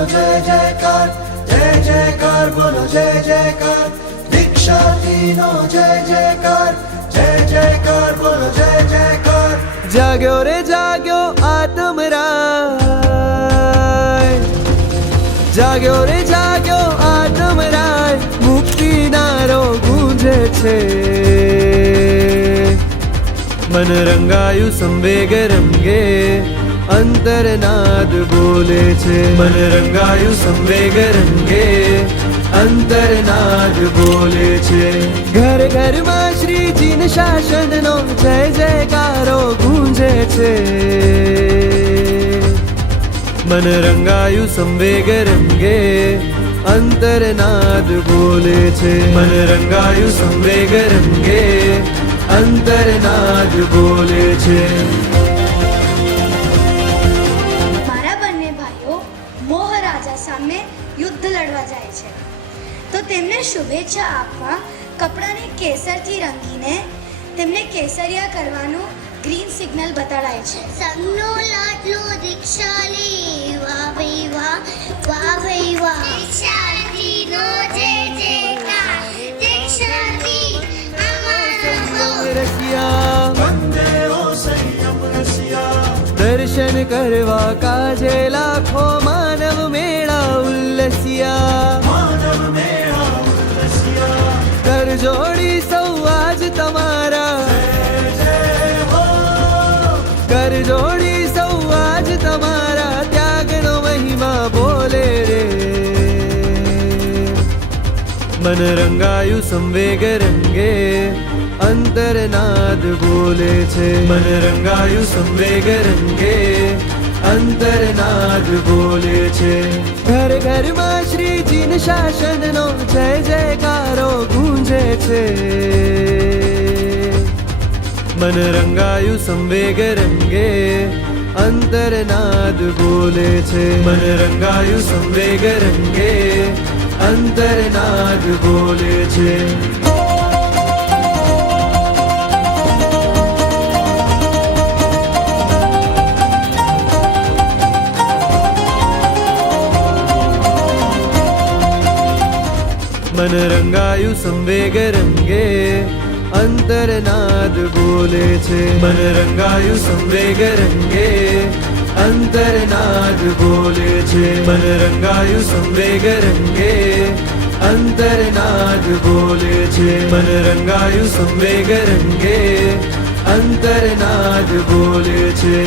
બોલો જય જયકાર, જય જયકાર બોલો જય જયકાર, દીક્ષાર્થીનો જય જયકાર, જય જયકાર બોલો જય જયકાર. જાગ્યો રે જાગ્યો આત્મરાય, જાગ્યો રે જાગ્યો આત્મરાય, મુક્તિનારો ગુંજે છે. મન રંગાયું સંવેગ રંગે, અંતરનાદ બોલે છે. મન રંગાયું સંવેગ રંગે, અંતરનાદ બોલે છે. ઘર ઘરમાં શ્રીજીન શાસનનો જય જયકારો ગુંજે છે. મન રંગાયું સંવેગ રંગે, અંતરનાદ બોલે છે. મન રંગાયું સંવેગ રંગે, અંતરનાદ બોલે છે. મારા બંને ભાઈઓ મોહ રાજા સામે યુદ્ધ લડવા જાય છે, તો તેમને શુભેચ્છા આપવા કપડાને કેસરથી રંગીને તેમને કેસરિયા કરવાનું ગ્રીન સિગ્નલ બતાડાય છે. સંગનો લાડલો દીક્ષા લે, વાહ ભાઈ વાહ, વાહ ભાઈ વાહ. દીક્ષાર્થીનો જય જયકાર, દીક્ષાર્થી અમારો રસિયા વંદે ઓ સંયમ રસિયા, દર્શન કરવા કાજે લાખો માનવ મેળા ઉલ્લસિયા. માનવ મેળા ઉલ્લસિયા. કર જોડી સૌ આજ તમારા, જય હો, કર જોડી સૌ આજ તમારા, ત્યાગનો મહિમા બોલે રે. મન રંગાયું સંવેગ રંગે, અંતરનાદ બોલે છે. મન રંગાયું સંવેગ રંગે, અંતરનાદ બોલે છે. ઘર ઘરમાં શ્રીજીન શાસનનો જય જયકારો ગુંજે છે. મન રંગાયું સંવેગ રંગે, અંતરનાદ બોલે છે. મન રંગાયું સંવેગ રંગે, અંતરનાદ બોલે છે. મન રંગાયું સંવેગ રંગે, અંતરનાદ બોલે છે. મન રંગાયું સંવેગ રંગે, અંતરનાદ બોલે છે. મન રંગાયું સંવેગ રંગે, અંતરનાદ બોલે છે. મન રંગાયું સંવેગ રંગે, અંતરનાદ બોલે છે.